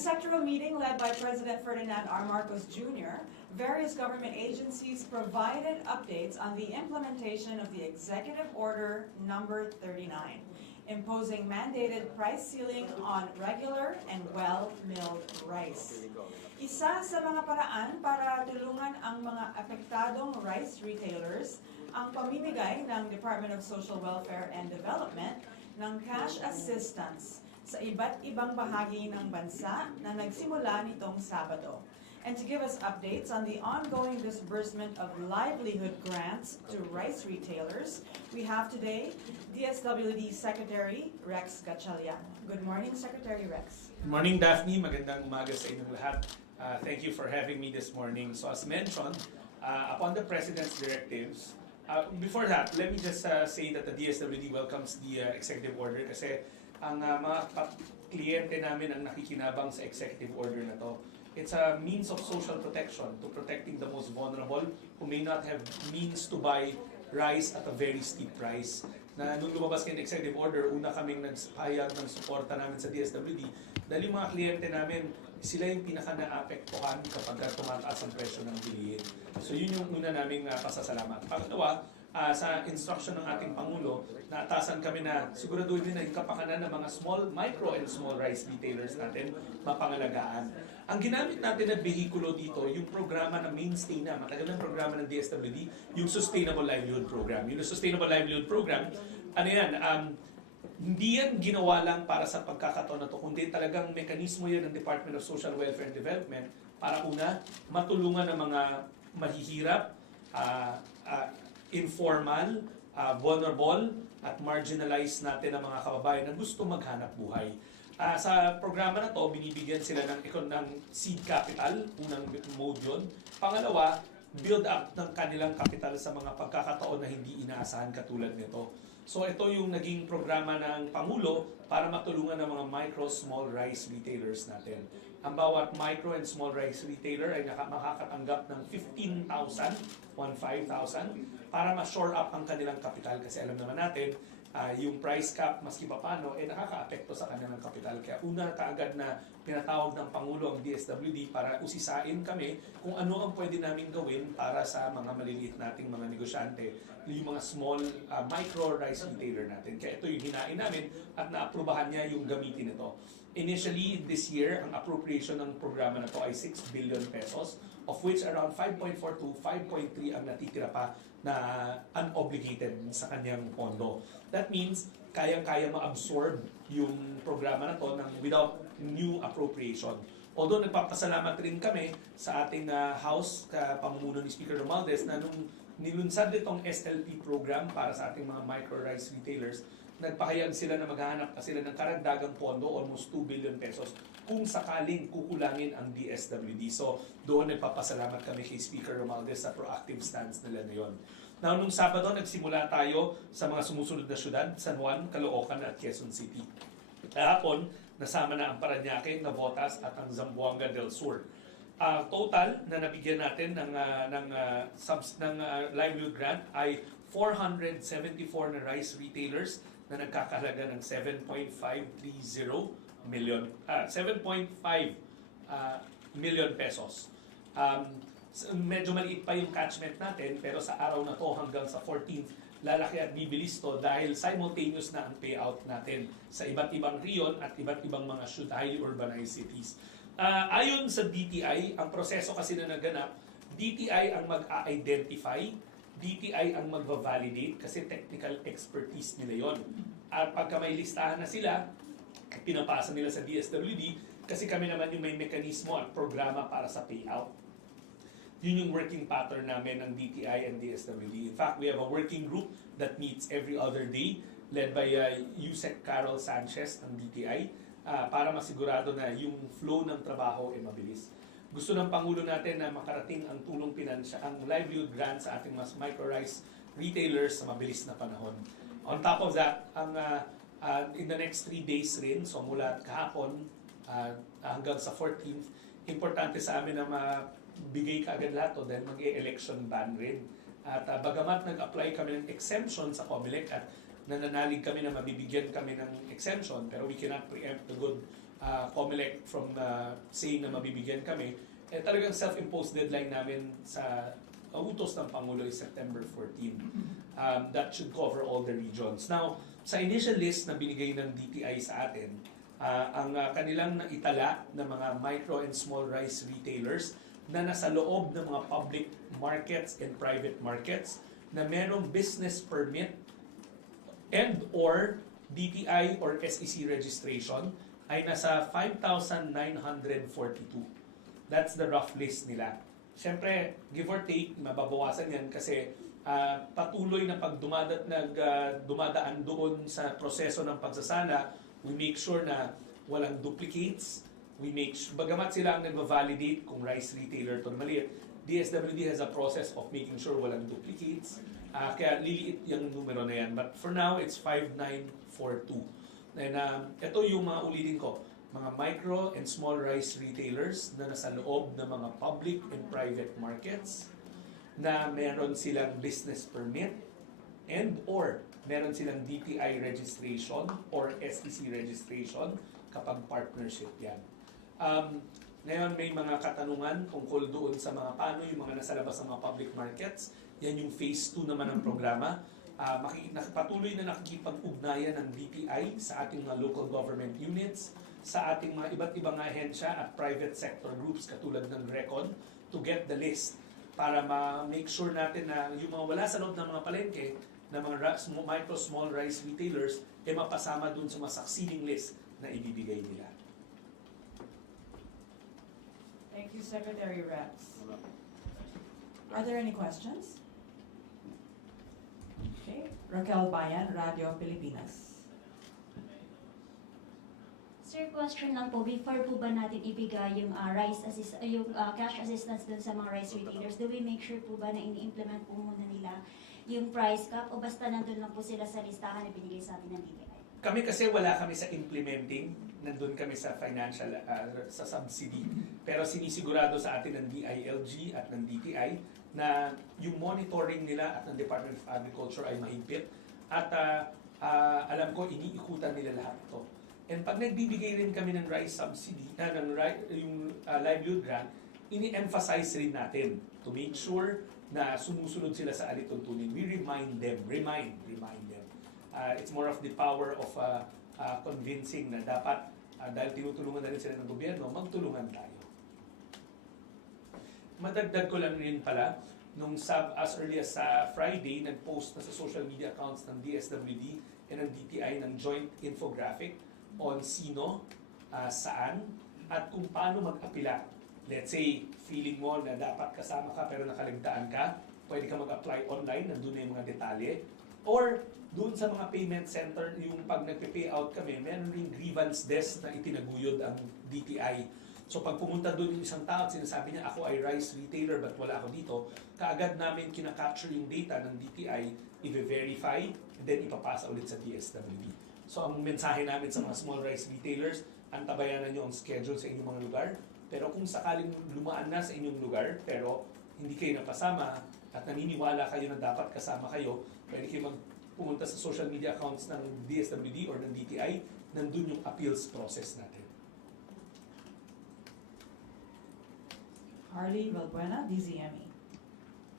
sectoral meeting led by President Ferdinand R. Marcos Jr., various government agencies provided updates on the implementation of the Executive Order Number 39, imposing mandated price ceiling on regular and well-milled rice. Isa sa mga paraan para tulungan ang mga apektadong rice retailers ang pamimigay ng Department of Social Welfare and Development ng cash assistance sa iba't ibang bahagi ng bansa na nagsimula nitong Sabado. And to give us updates on the ongoing disbursement of livelihood grants to rice retailers, we have today DSWD Secretary Rex Gatchalian. Good morning, Secretary Rex. Good morning, Daphne. Magandang umaga sa inyong lahat. Thank you for having me this morning. So as mentioned, upon the President's directives, before that, let me just say that the DSWD welcomes the executive order kasi ang mga kliyente namin ang nakikinabang sa executive order na to. It's a means of social protection to protecting the most vulnerable who may not have means to buy rice at a very steep price. Na nung lumabas kayo ng executive order, una kaming nagpahayag ng suporta namin sa DSWD dahil yung mga kliyente namin, sila yung pinaka-naapektuhan kapag tumataas ang presyo ng bilihin. So yun yung una naming pasasalamat. Pangalawa, sa instruction ng ating Pangulo, naatasan kami na siguraduhin din na yung kapakanan ng mga micro and small rice retailers natin mapangalagaan. Ang ginamit natin na behikulo dito, yung programa na mainstay na, matagal ng programa ng DSWD, yung Sustainable Livelihood Program. Yung Sustainable Livelihood Program, ano yan, hindi yan ginawa lang para sa pagkakataon na to, kundi talagang mekanismo yan ng Department of Social Welfare and Development para una, matulungan ng mga mahihirap, informal, vulnerable at marginalized natin ang mga kababayan na gusto maghanap buhay. Sa programa na to, binibigyan sila ng seed capital, unang mode yun. Pangalawa, build up ng kanilang capital sa mga pagkakataon na hindi inaasahan katulad nito. So ito yung naging programa ng Pangulo para matulungan ng mga micro, small rice retailers natin. Ang bawat micro and small rice retailer ay makakatanggap ng 15,000 para ma-shore up ang kanilang kapital kasi alam naman natin yung price cap maski pa paano nakaka-apekto sa kanilang kapital. Kaya una kaagad na pinatawag ng Pangulo ang DSWD para usisain kami kung ano ang pwede namin gawin para sa mga maliliit nating mga negosyante, yung mga small micro rice retailer natin. Kaya ito yung hinain namin at naaprubahan niya yung gamitin ito. Initially, this year, ang appropriation ng programa na to ay 6 billion pesos, of which around 5.4 to 5.3 ang natitira pa na unobligated sa kanyang pondo. That means, kayang-kaya ma-absorb yung programa na to without new appropriation. Although nagpapasalamat rin kami sa ating House, pamumuno ni Speaker Romualdez, na nung nilunsad itong SLP program para sa ating mga micro-rice retailers, nagpahayag sila na maghahanap pa sila ng karagdagang pondo, almost 2 billion pesos, kung sakaling kukulangin ang DSWD. So, doon nagpapasalamat kami kay Speaker Romualdez sa proactive stance nila na yun. Now, nung Sabado, nagsimula tayo sa mga sumusunod na syudad, San Juan, Caloocan at Quezon City. Kahapon, nasama na ang Parañaque, Navotas at ang Zamboanga del Sur. Total na nabigyan natin ng livelihood grant ay 474 na rice retailers na nagkakahalaga ng 7.5 million pesos. Medyo maliit pa yung catchment natin pero sa araw na to hanggang sa 14th, lalaki at bibilis to dahil simultaneous na ang payout natin sa iba't ibang riyon at iba't ibang mga highly urbanized cities. Ayon sa DTI, ang proseso kasi na naganap, DTI ang mag-identify, DTI ang mag-validate kasi technical expertise nila yon. At pagka may listahan na sila, pinapasa nila sa DSWD kasi kami naman yung may mekanismo at programa para sa payout. Yun yung working pattern namin ng DTI and DSWD. In fact, we have a working group that meets every other day led by Yusek Carol Sanchez ng DTI para masigurado na yung flow ng trabaho ay mabilis. Gusto ng Pangulo natin na makarating ang tulong pinansya, ang livelihood grant sa ating mas micro-rice retailers sa mabilis na panahon. On top of that, in the next 3 days rin, so mula kahapon hanggang sa 14th, importante sa amin na mabigay kaagad lahat to dahil mag-e-election ban rin. At bagamat nag-apply kami ng exemption sa COMELEC at nananalig kami na mabibigyan kami ng exemption, pero we cannot preempt the good COMELEC from saying na mabibigyan kami, talagang self-imposed deadline namin sa utos ng Pangulo is September 14. That should cover all the regions. Now, sa initial list na binigay ng DTI sa atin, ang kanilang naitala ng mga micro and small rice retailers na nasa loob ng mga public markets and private markets na merong business permit and or DTI or SEC registration ay nasa 5,942. That's the rough list nila. Siyempre, give or take, mababawasan yan kasi patuloy na pag dumadaan doon sa proseso ng pagsasala, we make sure na walang duplicates. We make sure, bagamat sila ang nag-validate kung rice retailer to maliit, DSWD has a process of making sure walang duplicates. Kaya liliit yung numero na yan. But for now, it's 5,942. And ito yung mga ulitin ko, mga micro and small rice retailers na nasa loob ng mga public and private markets na meron silang business permit and or meron silang DTI registration or SEC registration kapag partnership yan. Ngayon may mga katanungan tungkol doon sa mga paano yung mga nasa labas ng mga public markets. Yan yung phase 2 naman ng programa. Patuloy na nakikipag-ugnayan ng DTI sa ating mga local government units, sa ating mga iba't ibang ahensya at private sector groups katulad ng RECON to get the list para ma-make sure natin na yung mga wala sa loob ng mga palengke na mga micro small rice retailers mapasama dun sa mga succeeding list na ibibigay nila. Thank you, Secretary Rex. Are there any questions? Okay, Raquel Bayan, Radio Pilipinas. Sir, question lang po, before po ba natin ibigay yung cash assistance dun sa mga rice retailers, do we make sure po ba na ini-implement po muna nila yung price cap o basta nandun lang po sila sa listahan na binigay sa atin ng DTI? Kami kasi wala kami sa implementing, nandun kami sa financial, sa subsidy. Pero sinisigurado sa atin ng DILG at ng DTI na yung monitoring nila at ng Department of Agriculture ay mahigpit at alam ko iniikutan nila lahat ito. And pag nagbibigay rin kami ng rice subsidy, yung livelihood grant, ini-emphasize rin natin to make sure na sumusunod sila sa alituntunin. We remind them. It's more of the power of convincing na dapat, dahil tinutulungan na rin sila ng gobyerno, magtulungan tayo. Madagdag ko lang rin pala, as early as Friday, nag-post na sa social media accounts ng DSWD and ng DTI ng joint infographic on sino, saan, at kung paano mag-apila. Let's say, feeling mo na dapat kasama ka pero nakaligtaan ka, pwede ka mag-apply online, nandun na yung mga detalye. Or, doon sa mga payment center, yung pag nagpe-pay out kami, meron rin grievance desk na itinaguyod ang DTI. So pag pumunta doon yung isang tao at sinasabi niya, ako ay rice retailer but wala ako dito, kaagad namin kinakapture yung data ng DTI, i-verify, and then ipapasa ulit sa DSWD. So ang mensahe namin sa mga small rice retailers, antabayanan nyo ang schedule sa inyong mga lugar, pero kung sakaling lumaan na sa inyong lugar, pero hindi kayo napasama at naniniwala kayo na dapat kasama kayo, pwede kayo pumunta sa social media accounts ng DSWD or ng DTI, nandun yung appeals process natin. Harley Valbuena, DZME.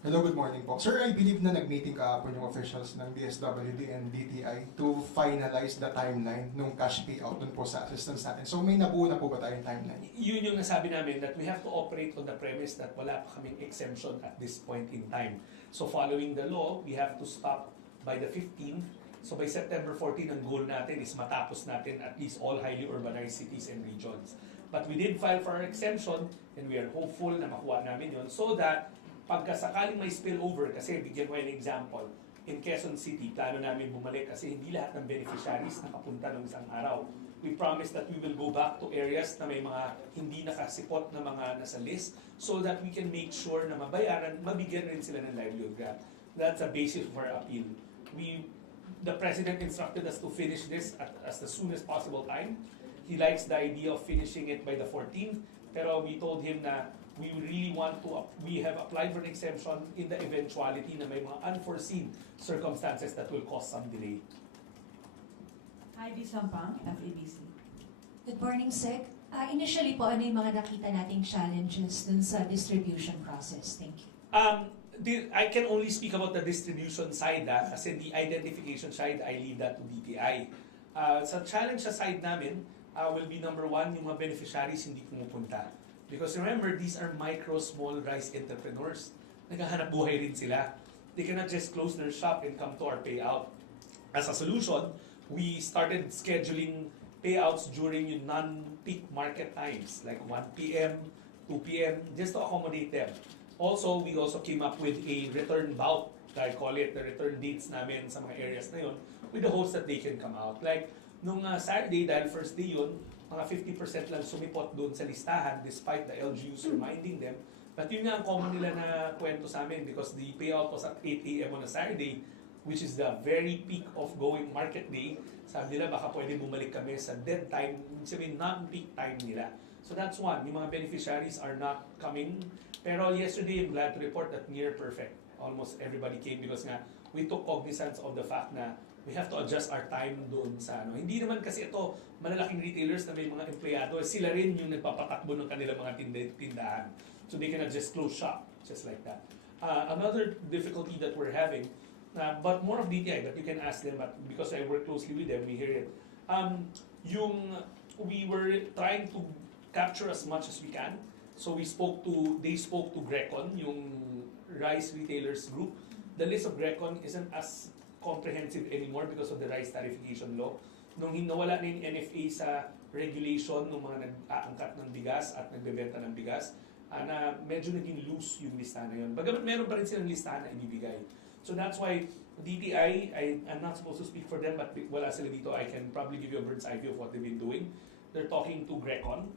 Hello, good morning po. Sir, I believe na nag-meeting kahapon yung officials ng DSWD and DTI to finalize the timeline nung cash payout dun po sa assistance natin. So may nabuo na po ba tayong timeline? Yun yung nasabi namin that we have to operate on the premise that wala pa kaming exemption at this point in time. So following the law, we have to stop by the 15th. So by September 14, ang goal natin is matapos natin at least all highly urbanized cities and regions. But we did file for our exemption and we are hopeful na makuha namin yun so that pagkasakaling may spillover, kasi bigyan ko yung example, in Quezon City, plano namin bumalik kasi hindi lahat ng beneficiaries nakapunta ng isang araw. We promise that we will go back to areas na may mga hindi nakasipot na mga nasa list so that we can make sure na mabigyan rin sila ng livelihood grant. That's the basis of our appeal. The President instructed us to finish this as the soonest possible time. He likes the idea of finishing it by the 14th, pero we told him na we have applied for an exemption in the eventuality na may mga unforeseen circumstances that will cause some delay. Heidi Sampang, FEBC. Good morning, Sec. Initially po, ano yung mga nakita nating challenges dun sa distribution process? Thank you. I can only speak about the distribution side kasi the identification side, I leave that to DTI. Sa challenge sa side namin will be number one, yung mga beneficiaries hindi pumupunta. Because remember, these are micro, small rice entrepreneurs. Naghahanap buhay rin sila. They cannot just close their shop and come to our payout. As a solution, we started scheduling payouts during yung non-peak market times, like 1 p.m., 2 p.m., just to accommodate them. Also, we also came up with a return bout, I call it, the return dates namin sa mga areas na yun, with the hopes that they can come out. Like, nung Saturday, dahil first day yun, mga 50% lang sumipot doon sa listahan despite the LGUs reminding them. But yun nga ang common nila na kwento sa amin because the payout was at 8 a.m. on a Saturday, which is the very peak of going market day. Sabi nila, baka pwede bumalik kami sa dead time, sabihin non-peak time nila. So that's one, yung mga beneficiaries are not coming. Pero yesterday, I'm glad to report that near perfect. Almost everybody came because nga, we took cognizance of the fact na we have to adjust our time doon sa ano. Hindi naman kasi ito, malalaking retailers na may mga empleyado, sila rin yung nagpapatakbo ng kanilang mga tindahan. So they cannot just close shop, just like that. Another difficulty that we're having, but more of DTI, but you can ask them, but because I work closely with them, we hear it. We were trying to capture as much as we can. So they spoke to Grecon, yung rice retailers group. The list of Grecon isn't as comprehensive anymore because of the rice tariffication law. Nung nawala na yung NFA sa regulation ng mga nag-aangkat ng bigas at nagbebenta ng bigas, na medyo naging loose yung lista na yun. Bagamat meron pa rin silang listahan na ibibigay. So that's why DTI, I'm not supposed to speak for them, but wala sila dito, I can probably give you a bird's eye view of what they've been doing. They're talking to Grecon.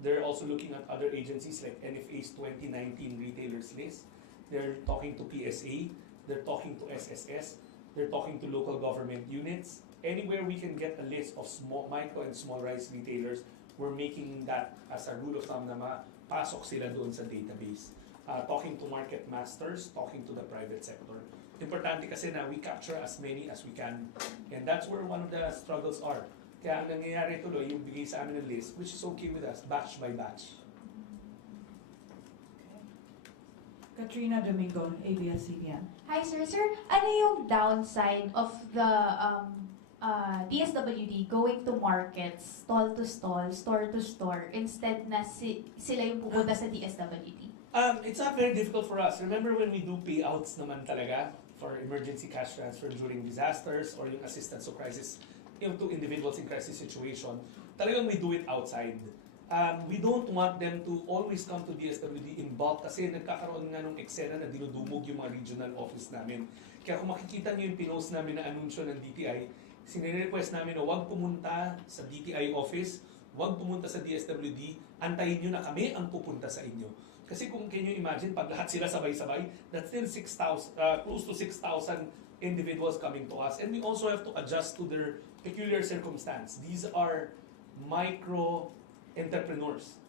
They're also looking at other agencies like NFA's 2019 retailers list. They're talking to PSA. They're talking to SSS. They're talking to local government units. Anywhere we can get a list of micro and small rice retailers, we're making that as a rule of thumb na mapasok sila doon sa database. Talking to market masters, talking to the private sector. Importante kasi na we capture as many as we can. And that's where one of the struggles are. Kaya ang nangyayari tuloy, yung bigay sa amin ng list, which is okay with us, batch by batch. Katrina Domingo, ABS-CBN. Hi, sir. Sir, ano yung downside of the DSWD going to markets, stall to stall, store to store, instead na sila yung pupunta sa DSWD? It's not very difficult for us. Remember when we do payouts naman talaga for emergency cash transfer during disasters or yung assistance to crisis, to individuals in crisis situation, talagang we do it outside. We don't want them to always come to DSWD in bulk kasi nagkakaroon nga ng eksena na dinudumog yung mga regional office namin. Kaya kung makikita nyo yung pinost namin na anunsyo ng DTI, sinire-request namin na huwag pumunta sa DTI office, huwag pumunta sa DSWD, antayin nyo na kami ang pupunta sa inyo. Kasi kung can you imagine, pag lahat sila sabay-sabay, that's still 6,000, close to 6,000 individuals coming to us. And we also have to adjust to their peculiar circumstance. These are micro entrepreneurs.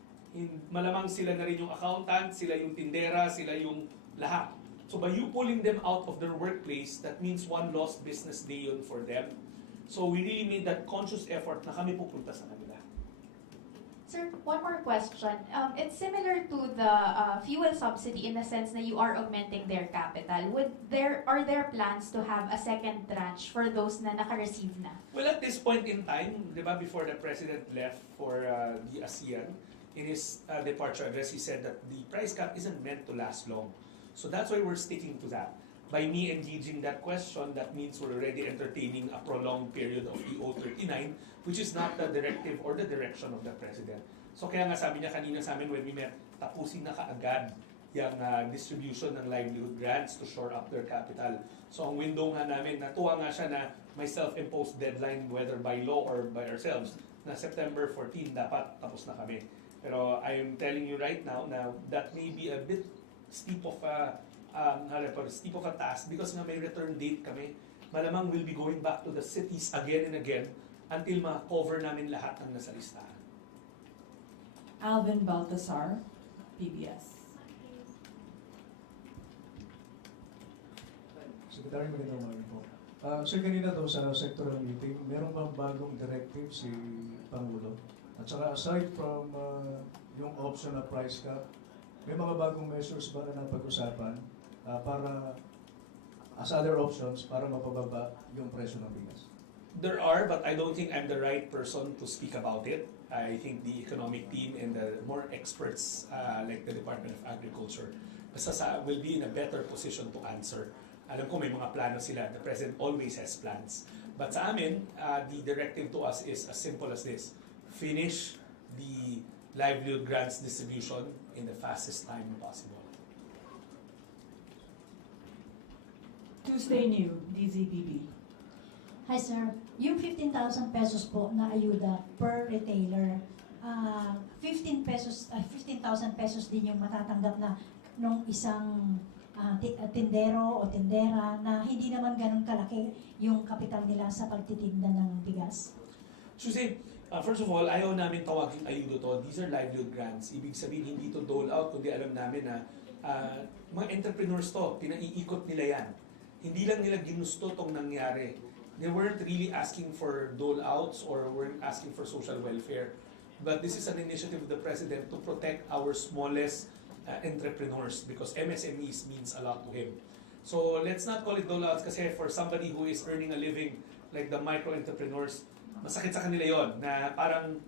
Malamang sila na rin yung accountant, sila yung tindera, sila yung lahat. So by you pulling them out of their workplace, that means one lost business day yun for them. So we really made that conscious effort na kami pupunta sa kanila. Sir, one more question. It's similar to the fuel subsidy in the sense that you are augmenting their capital. Are there plans to have a second tranche for those na naka-receive na? Well, at this point in time, di ba, before the President left for the ASEAN, in his departure address, he said that the price cap isn't meant to last long. So that's why we're sticking to that. By me engaging that question, that means we're already entertaining a prolonged period of EO39, which is not the directive or the direction of the President. So kaya nga sabi niya kanina sa amin when we met, tapusin na kaagad yung distribution ng livelihood grants to shore up their capital. So ang window nga namin, natuwa nga siya na may self-imposed deadline whether by law or by ourselves na September 14 dapat tapos na kami. Pero I am telling you right now na that may be a bit steep of a task because nga may return date kami. Malamang we'll be going back to the cities again and again until ma-cover namin lahat ng nasa listahan. Alvin Baltasar, PBS. Secretary, magandang umaga po. Sir, kanina daw sa sectoral meeting, meron bang bagong directive si Pangulo At saka aside from yung option na price cap, may mga bagong measures ba na napag-usapan para as other options para mapababa yung presyo ng bigas? There are, but I don't think I'm the right person to speak about it. I think the economic team and the more experts like the Department of Agriculture will be in a better position to answer. Alam ko may mga plano sila. The President always has plans. But sa amin, the directive to us is as simple as this. Finish the livelihood grants distribution in the fastest time possible. Tuesday New, DZBB. Hi sir, yung 15,000 pesos po na ayuda per retailer, 15,000 pesos din yung matatanggap na nung isang tindero o tindera na hindi naman ganun kalaki yung kapital nila sa pagtitinda ng bigas. Susie, first of all, ayaw namin tawaging ayuda to. These are livelihood grants. Ibig sabihin, hindi to dole out, kundi alam namin na mga entrepreneurs to, pinaiikot nila yan. Hindi lang nila ginusto tong nangyari. They weren't really asking for dole outs or weren't asking for social welfare. But this is an initiative of the President to protect our smallest entrepreneurs because MSMEs means a lot to him. So let's not call it dole outs kasi for somebody who is earning a living like the micro entrepreneurs, masakit sa kanila yon na parang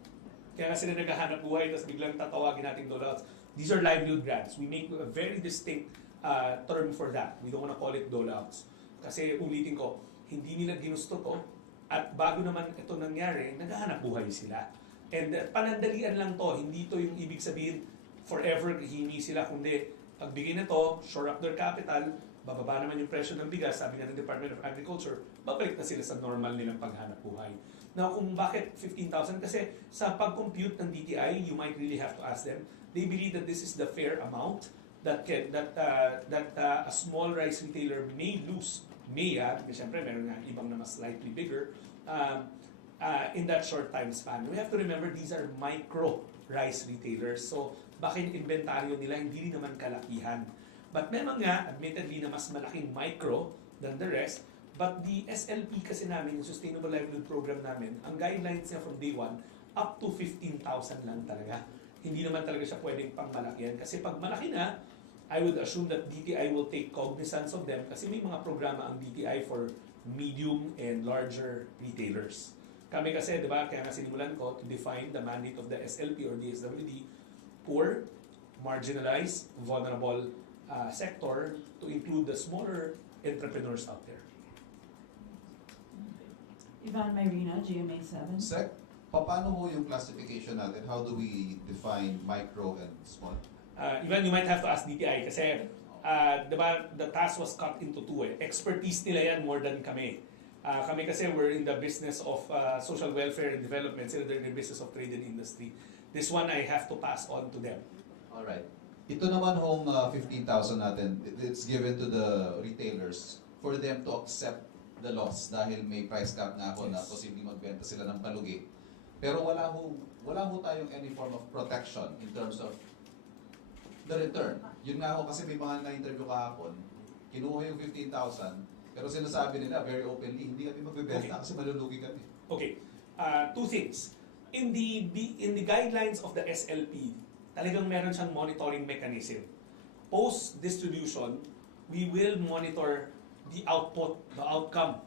kaya nga sila naghahanap buhay tapos biglang tatawagin natin dole outs. These are livelihood grants. We make a very distinct term for that. We don't want to call it dole outs. Kasi ulitin ko, hindi nila ginusto to at bago naman ito nangyari, naghahanap buhay sila. And panandalian lang to, hindi to yung ibig sabihin forever hihingi sila, kundi pagbigay na to, shore up their capital, bababa naman yung presyo ng bigas, sabi nga ng Department of Agriculture, babalik na sila sa normal nilang paghanap buhay. Now, kung bakit 15,000? Kasi sa pag-compute ng DTI, you might really have to ask them, they believe that this is the fair amount that a small rice retailer may lose. Siyempre meron nga ibang na mas slightly bigger, in that short time span. We have to remember these are micro rice retailers. So, bakit inventaryo nila hindi rin naman kalakihan. But meron nga, admittedly, na mas malaking micro than the rest. But the SLP kasi namin, yung Sustainable Livelihood Program namin, ang guidelines niya from day 1, up to 15,000 lang talaga. Hindi naman talaga siya pwedeng pangmalakihan. Kasi pag malaki na, I would assume that DTI will take cognizance of them kasi may mga programa ang DTI for medium and larger retailers. Kami kasi, di ba, kaya nga sinimulan ko to define the mandate of the SLP or DSWD, poor, marginalized, vulnerable sector to include the smaller entrepreneurs out there. Ivan Mayrina, GMA7. Sec, paano ho yung classification natin? How do we define micro and small? Even you might have to ask DTI kasi diba, the task was cut into two eh. Expertise nila yan more than kami. Kami kasi we're in the business of social welfare and development, sila they're in the business of trade and industry. This one I have to pass on to them. Alright. Ito naman hong 15,000 natin, it's given to the retailers for them to accept the loss dahil may price cap nga ako na posibleng magbenta sila ng palugi. Pero wala ho tayong any form of protection in terms of the return. Yun nga ako kasi may mga na-interview kahapon, kinuha yung 15,000, pero sinasabi nila very openly, hindi kami magbebenta kasi malulugi kami. Okay. Two things. In the guidelines of the SLP, talagang meron siyang monitoring mechanism. Post-distribution, we will monitor the output, the outcome.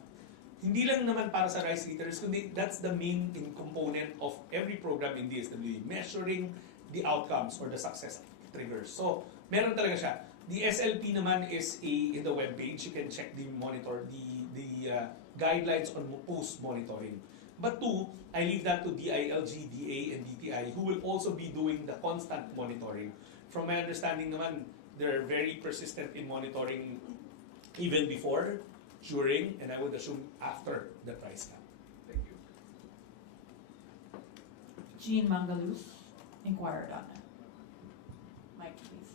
Hindi lang naman para sa rice retailers, kundi that's the main component of every program in DSWD, measuring the outcomes or the success triggers. So, meron talaga siya. The SLP naman is in the webpage. You can check the guidelines on post-monitoring. But two, I leave that to DILG, DA, and DTI, who will also be doing the constant monitoring. From my understanding naman, they're very persistent in monitoring even before, during, and I would assume after the price cap. Thank you. Jean Mangalus, Inquirer.net. Mike, please.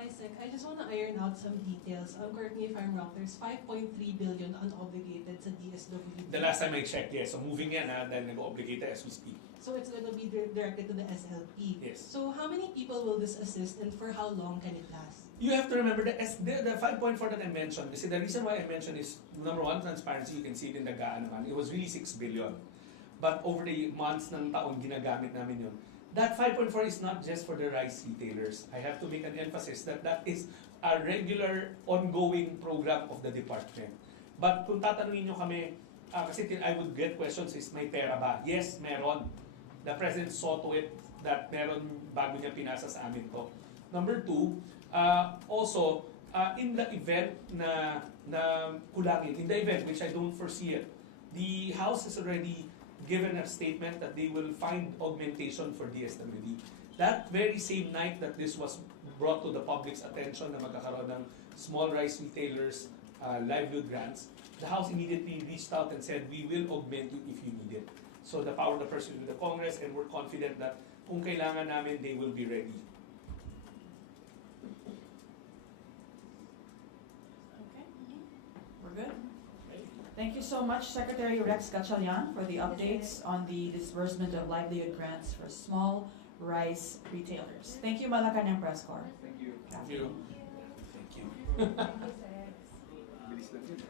Hi, Sec. I just want to iron out some details. Correct me if I'm wrong. There's 5.3 billion unobligated sa DSWD. The last time I checked, yes. So moving yan, then nag-obligate as we speak. So it's going to be directed to the SLP. Yes. So how many people will this assist and for how long can it last? You have to remember the 5.4 that I mentioned. Kasi the reason why I mentioned is, number one, transparency. You can see it in the GAA naman. It was really 6 billion. but over the months ng taon, ginagamit namin yun. That 5.4 is not just for the rice retailers. I have to make an emphasis that that is a regular, ongoing program of the department. But kung tatanungin nyo kami, kasi I would get questions is, may pera ba? Yes, meron. The President saw to it that meron bago niya pinasa sa amin to. Number two, also, in the event na kulangin, in the event, which I don't foresee it, the House has already given a statement that they will find augmentation for DSWD. That very same night that this was brought to the public's attention na magkakaroon ng small rice retailers livelihood grants, the House immediately reached out and said, we will augment you if you need it. So the power of the purse is with the Congress, and we're confident that kung kailangan namin, they will be ready. Okay, we're good. Thank you so much, Secretary Rex Gatchalian, for the updates on the disbursement of livelihood grants for small rice retailers. Thank you, Malacanang Press Corps. Thank you. Thank you. Thank you. Bilis lang yun.